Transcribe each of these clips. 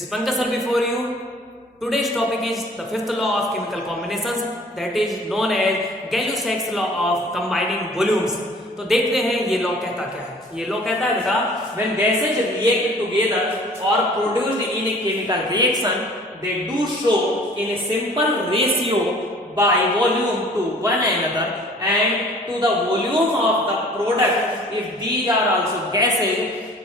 This is Pankaj sir before you. Today's topic is the fifth law of chemical combinations, that is known as Gay-Lussac's law of combining volumes. तो देखते हैं ये law कहता क्या है. ये law कहता है बेटा, when gases react together or produced in a chemical reaction, they do so in a simple ratio by volume to one another and to the volume of the product if these are also gases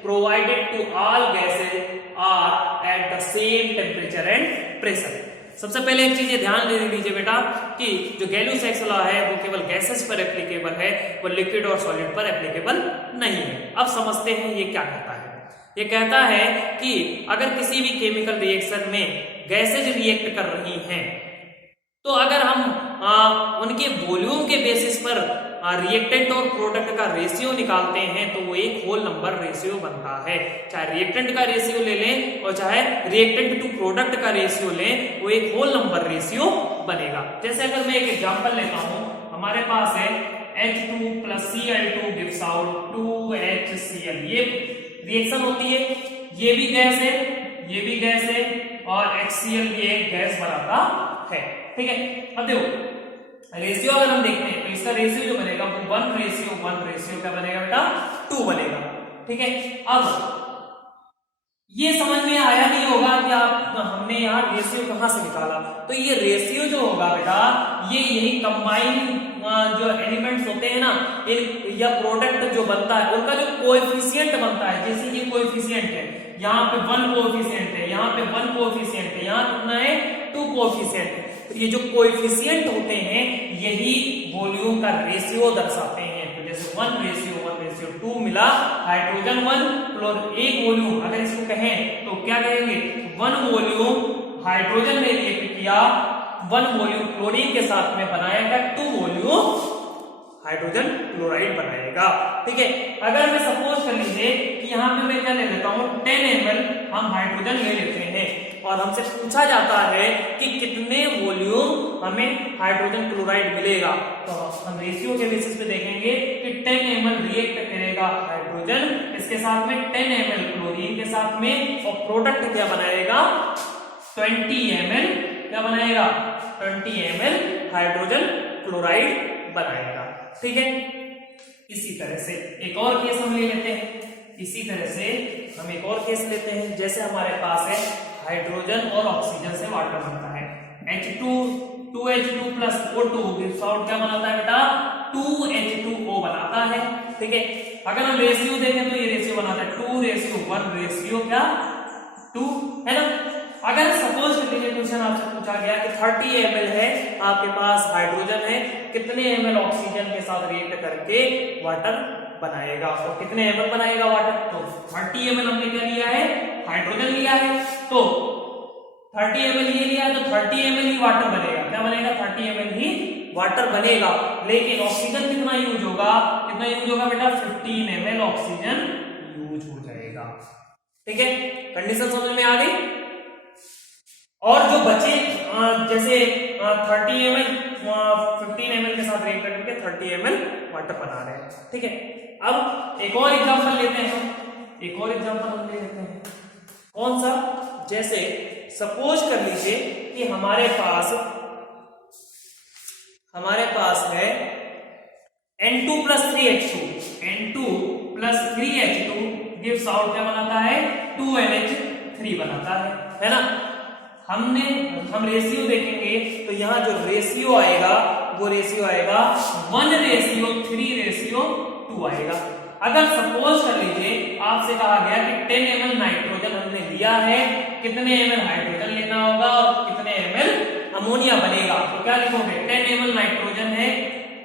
provided to all gases are at the same temperature and pressure. सबसे पहले एक चीज ये ध्यान दे लीजिए बेटा कि जो गैय-लुसैक्स लॉ है वो केवल गैसेस पर एप्लीकेबल है, वो लिक्विड और सॉलिड पर एप्लीकेबल नहीं है. अब समझते हैं ये क्या कहता है. ये कहता है कि अगर किसी भी केमिकल रिएक्शन में गैसेज रिएक्ट कर रही हैं तो अगर हम उनके वॉल्यूम के बेसिस पर रिएक्टेंट और प्रोडक्ट का रेशियो निकालते हैं तो वो एक होल नंबर रेशियो बनता है. चाहे रिएक्टेंट का रेशियो ले लें और चाहे रिएक्टेंट टू प्रोडक्ट का रेशियो लें, वो एक होल नंबर रेशियो बनेगा. जैसे अगर मैं एक एग्जांपल लेता हूं, हमारे पास है H2 plus Cl2 gives out 2HCl. ये रिएक्शन होती है, ये भी गैस है, ये भी गैस है और HCl भी एक गैस बनाता है. ठीक है. अब देखो रेशियो अगर हम देखते हैं तो इसका रेशियो जो बनेगा वो 1:1 क्या बनेगा बेटा, 2 बनेगा. ठीक है. अब ये समझ में आया नहीं होगा कि आप हमने यहाँ रेशियो कहां से निकाला. तो ये रेशियो जो होगा बेटा, ये यही कंबाइन जो एलिमेंट्स होते हैं ना, या प्रोडक्ट जो बनता है उनका जो कोएफिशिएंट बनता है. जैसे ये कोएफिशिएंट है, यहाँ पे 1 कोएफिशिएंट है, यहाँ पे 1 कोएफिशिएंट है, यहाँ कितना है 2 कोएफिशिएंट है. तो ये जो कोएफिशिएंट होते हैं यही वॉल्यूम का रेशियो दर्शाते हैं. तो जैसे 1:2 मिला, हाइड्रोजन 1 और एक वॉल्यूम अगर इसको कहें तो क्या कहेंगे, 1 वॉल्यूम हाइड्रोजन ने रिएक्ट किया 1 वॉल्यूम क्लोरीन के साथ में बनाएगा, 2 वॉल्यूम हाइड्रोजन क्लोराइड बनाएगा. ठीक है. अगर मैं सपोज कर लीजिए कि यहाँ पे मैं क्या ले लेता हूँ 10 ml हम हाइड्रोजन ले लेते हैं और हमसे पूछा जाता है कि कितने वॉल्यूम हमें हाइड्रोजन क्लोराइड मिलेगा, तो हम रेशियो के बेसिस पे देखेंगे कि 10 ml रिएक्ट करेगा हाइड्रोजन इसके साथ में 10 ml क्लोरीन के साथ में, और प्रोडक्ट क्या बनाएगा 20 ml क्या बनाएगा 20 ml हाइड्रोजन क्लोराइड बनाएगा. ठीक है. इसी तरह से एक और केस हम ले लेते हैं. इसी तरह से हम एक और केस लेते हैं. जैसे हमारे पास है हाइड्रोजन और ऑक्सीजन से वाटर बनता है. H2 plus O2 gives out क्या बनाता है बेटा, 2H2O बनाता है. ठीक है. अगर हम रेशियो देखें तो ये रेशियो बनाता है 2:1 क्या 2 है ना. अगर सपोज कर लीजिए क्वेश्चन आपसे पूछा गया कि 30 ml है आपके पास हाइड्रोजन है, कितने ml ऑक्सीजन के साथ रिएक्ट करके वाटर बनाएगा, और कितने ml बनाएगा वाटर, तो 30 ml हमने क्या लिया है, हाइड्रोजन लिया है, तो 30 ml ये लिया तो 30 ml ही वाटर बनेगा. क्या बनेगा 30 ml ही वाटर बनेगा. लेकिन ऑक्सीजन कितना यूज होगा बेटा 15 ml ऑक्सीजन यूज हो जाएगा. ठीक है. कंडीशन समझ में आ गई. और जो बचे जैसे 30 ml 15 ml के साथ रिएक्ट करके 30 ml वाटर बना रहे हैं. ठीक है. अब एक और एग्जांपल लेते हैं हम ले लेते हैं. कौन सा, जैसे सपोज कर लीजिए कि हमारे पास है N2 plus 3H2 gives out क्या बनाता है 2NH3 बनाता है ना. हम रेशियो देखेंगे तो यहाँ जो रेशियो आएगा वो रेशियो आएगा 1:3:2 आएगा. अगर सपोज कर लीजिए आपसे कहा गया कि 10 ml नाइट्रोजन हमने लिया है, कितने ml हाइड्रोजन लेना होगा और कितने ml अमोनिया बनेगा, तो क्या लिखोगे 10 ml नाइट्रोजन है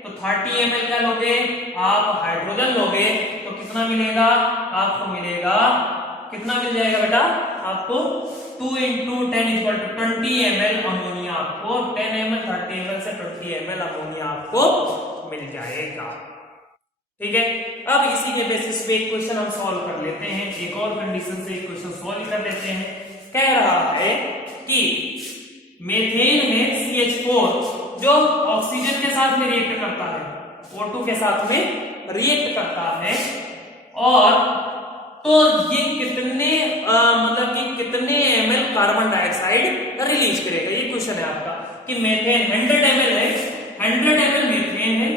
तो 30 ml क्या लोगे आप हाइड्रोजन लोगे, तो कितना मिलेगा आपको, मिलेगा कितना मिल जाएगा बेटा आपको 2 × 10 = 20 ml अमोनिया. आपको 10 ml 30 ml से 20 ml अमोनिया आपको मिल जाएगा. ठीक है. अब इसी के बेसिस पे एक क्वेश्चन हम सॉल्व कर लेते हैं. एक और कंडीशन से एक क्वेश्चन सॉल्व कर लेते हैं. कह रहा है कि मेथेन है CH4 जो ऑक्सीजन के साथ में रिएक्ट करता है, O2 के साथ में रिएक्ट करता है, और तो ये कितने मतलब कि कितने ml कार्बन डाइऑक्साइड रिलीज करेगा, ये क्वेश्चन है आपका कि मेथेन 100 ml है, 100 ml मेथेन है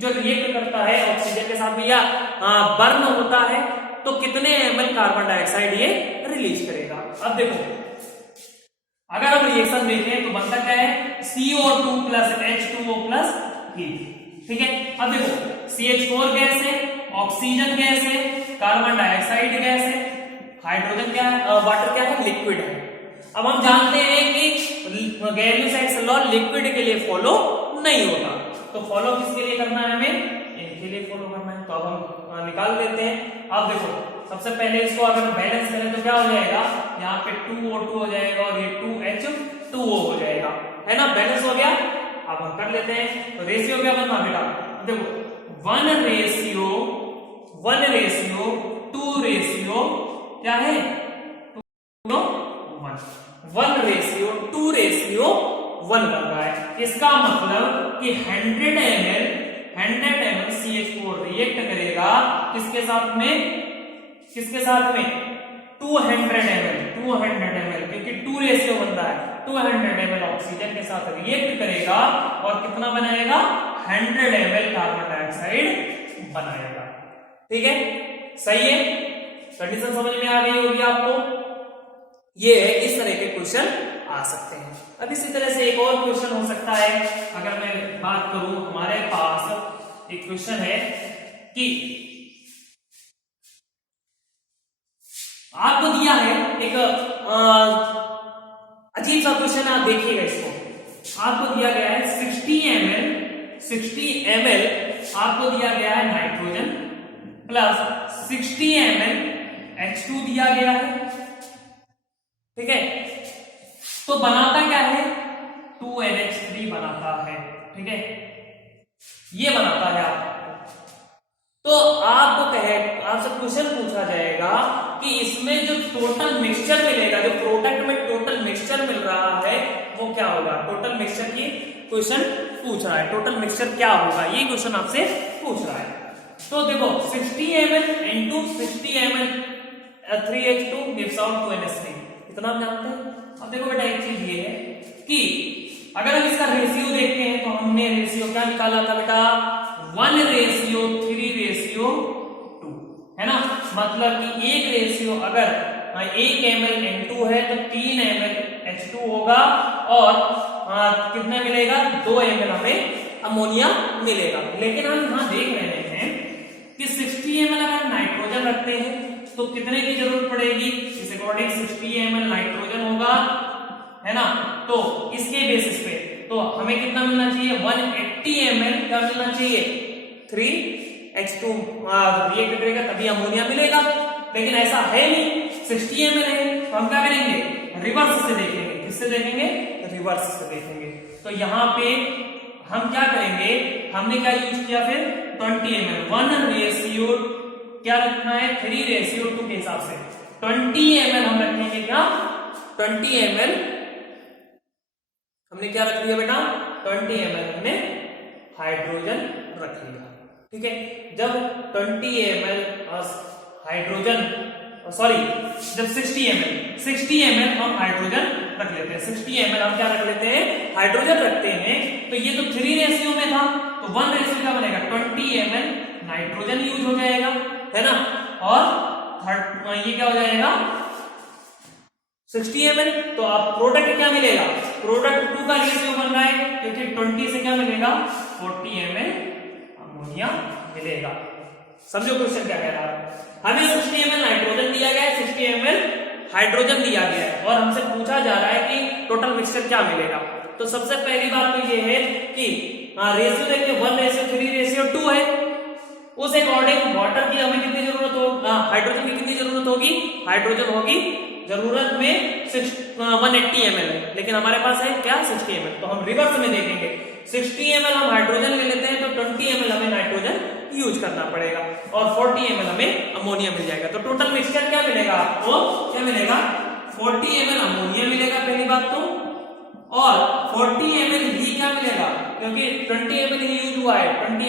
जो रिएक्ट करता है ऑक्सीजन के साथ या बर्न होता है, तो कितने ml कार्बन डाइऑक्साइड ये रिलीज करेगा। अब देखो अगर हम रिएक्शन देखें तो बनता क्या है CO2 plus H2O plus heat. ठीक है, अब देखो CH4 गैस है, ऑक्सीजन गैस है, कार्बन डाइऑक्साइड गैस है, हाइड्रोजन क्या है, वाटर क्या है, लिक्विड है। अब हम जानते हैं कि गैलियो-सैक्स लॉ लिक्विड के लिए फॉलो नहीं होता, तो फॉलो किसके लिए करना है, हमें इनके लिए फॉलो करना है। तो अब हम निकाल देते हैं। अब देखो सबसे पहले इसको अगर बैलेंस करें तो क्या हो जाएगा, यहाँ पे 2O2 हो जाएगा और ये 2H2O हो जाएगा, है ना, बैलेंस हो गया। अब हम कर लेते हैं, तो रेशियो क्या बनना बेटा, देखो 1 रेशियो 2 रेशियो क्या है 1 रेशियो 2 रेशियो 1 बन रहा है। इसका मतलब कि 100 ml CH4 रिएक्ट करेगा किसके साथ में 200 ml क्योंकि 2 रेशियो बन रहा है, 200 ml ऑक्सीजन के साथ रिएक्ट करेगा और कितना बनाएगा 100 ml कार्बन डाइऑक्साइड बनाएगा। ठीक है, सही है, कंडीशन समझ में आ गई होगी आपको। ये इस तरह के क्वेश्चन आ सकते हैं। अब इसी तरह से एक और क्वेश्चन हो सकता है, अगर मैं बात करूं हमारे पास एक क्वेश्चन है कि आपको दिया है एक अजीब सा क्वेश्चन, आप देखिएगा इसको। आपको दिया गया है 60 ml आपको दिया गया है नाइट्रोजन प्लस 60 ml H2 दिया गया है। ठीक है, तो बनाता क्या है 2NH3 बनाता है। ठीक है, ये बनाता है आपको। तो आपसे क्वेश्चन पूछा जाएगा कि इसमें जो टोटल मिक्सचर मिलेगा, जो प्रोडक्ट में टोटल मिक्सचर मिल रहा है वो क्या होगा, टोटल मिक्सचर की क्वेश्चन पूछ रहा है, टोटल मिक्सचर क्या होगा, ये क्वेश्चन आपसे पूछ रहा है। तो देखो 60 ml into 60 ml 3H2 gives out 2NH3, इतना हम जानते हैं। अब देखो बेटा एक चीज ये है कि अगर हम इसका रेशियो देखते हैं तो हमने रेशियो क्या निकाला था बेटा 1:3:2, है ना, मतलब कि 1 अगर 1 ml N2 है तो 3 ml H2 होगा और कितना मिलेगा 2 ml हमें अमोनिया मिलेगा। लेकिन हम यहाँ देख रहे हैं कि 60 ml अगर नाइट्रोजन रखते हैं तो कितने की जरूरत पड़ेगी, इस अकॉर्डिंग 60 ml नाइट्रोजन होगा, है ना, तो इसके बेसिस पे तो हमें कितना मिलना चाहिए 180 ml क्या मिलना चाहिए 3H2 रिएक्ट करेगा तभी अमोनिया मिलेगा। लेकिन ऐसा है नहीं, 60 ml है, तो हम क्या करेंगे रिवर्स से देखेंगे। किससे देखेंगे, रिवर्स से देखेंगे। तो यहाँ पे हम क्या करेंगे, हमने क्या यूज किया फिर 20 ml 1 क्या रखना है 3:2 के हिसाब से 20 ml हम रखेंगे, क्या 20 ml हमने क्या रख लिया बेटा 20 ml हमने हाइड्रोजन रख लिया। ठीक है, जब 20 ml हाइड्रोजन जब 60 ml हम हाइड्रोजन रख लेते हैं, 60 ml हम क्या रख लेते हैं हाइड्रोजन रखते हैं। तो ये तो 3 रेशियो में था, तो 1 रेशियो क्या बनेगा 20 ml नाइट्रोजन यूज हो जाएगा, है ना, और ये क्या हो जाएगा 60 ml। तो आप प्रोडक्ट क्या मिलेगा, प्रोडक्ट 2 का रेशियो बन रहा है क्योंकि 20 से क्या मिलेगा 40 ml अमोनिया मिलेगा। समझो क्वेश्चन क्या कह रहा है, हमें 60 ml नाइट्रोजन दिया गया है, 60 ml हाइड्रोजन दिया गया है और हमसे पूछा जा रहा है कि टोटल मिक्सचर क्या मिलेगा। तो सबसे पहली बात तो ये है कि रेशियो देखिए 1:3:2 है, उस अकॉर्डिंग वाटर की हमें कितनी जरूरत हो, हाइड्रोजन की कितनी जरूरत होगी, हाइड्रोजन होगी जरूरत में 180 ml है, लेकिन हमारे पास है क्या 60 ml। तो हम रिवर्स में देखेंगे 60 ml हम हाइड्रोजन ले लेते हैं तो 20 ml हमें नाइट्रोजन यूज करना पड़ेगा और 40 ml हमें अमोनिया मिल जाएगा। तो टोटल मिक्सचर क्या मिलेगा आपको, क्या मिलेगा 40 ml अमोनिया मिलेगा पहली बात तो, और 40 ml ही क्या मिलेगा क्योंकि 20 ml ही यूज हुआ है, 40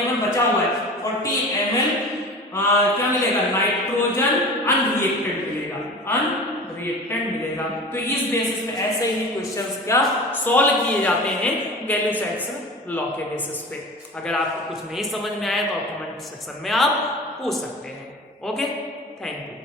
ml बचा हुआ है, 40 ml क्या मिलेगा नाइट्रोजन रिएक्टेंट मिलेगा। तो इस बेसिस पे ऐसे ही क्वेश्चंस क्या सॉल्व किए जाते हैं गैल्यूसैक्स लॉ के बेसिस पे। अगर आपको कुछ नहीं समझ में आया तो कमेंट सेक्शन में आप पूछ सकते हैं। Okay, thank you.